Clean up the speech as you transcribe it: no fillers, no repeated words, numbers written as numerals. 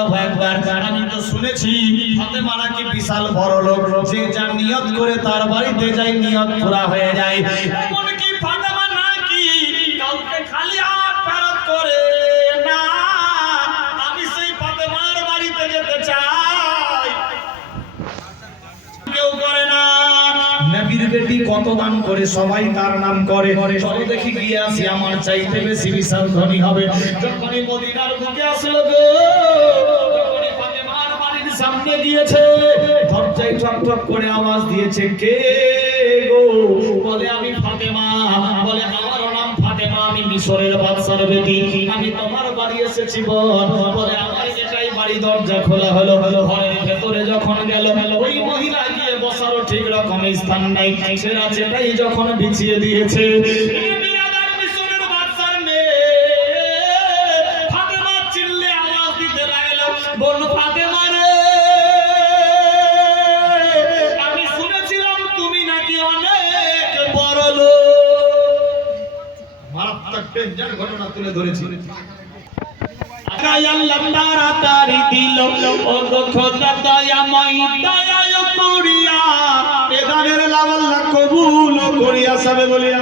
আল্লাহু আকবার। আমি তো শুনেছি ফাতেমা নাকি বিশাল বড় লোক, যে যার নিয়ত করে তার বাড়িতে যাই নিয়ত পুরা হয়ে যায়। এমনকি ফাতেমা নাকি কাউকে খালি হাত ফেরত করে না। আমি সেই ফাতেমার বাড়িতে যেতে চাই, কেউ করে না। নবীর বেটি কত দান করে, সবাই তার নাম করে। চলো দেখি গিয়ে আসি, আমার চাইতে বেশি বিশাল ধনী হবে। যখনই মদিনার বুকে আসলো গো, যখনই ফাতেমার বাড়ির সামনে গিয়েছে, দরজায় ঠক ঠক করে আওয়াজ দিয়েছে, কে গো? বলে আমি ফাতেমা। বলে আমারও নাম ফাতেমা, আমি মিশরের বাদশার বেটি, আমি তোমার বাড়ি এসেছি বল। বলে আমার এটাই বাড়ি। দরজা খোলা হলো। ঘরের ভেতরে যখন গেল, ওই মহিলা গিয়ে বসারও ঠিক রকম স্থান নাই, সেরা সেটাই যখন বিছিয়ে দিয়েছে। মিশরের বাদশার মেয়ে ফাতেমা চিল্লে আওয়াজ দিতে লাগলো, বলল ফাতেমা রে, আমি শুনেছিলাম তুমি নাকি অনেক বড় লোক। মারাত্মক ডেঞ্জার ঘটনা তুলে ধরেছি। আল্লাহ তাড়াতাড়ি দিল, ও গো খোদা দয়াময়, দয়া করিয়া এ দানের লাল কবুল করিয়া সবে বলিয়া।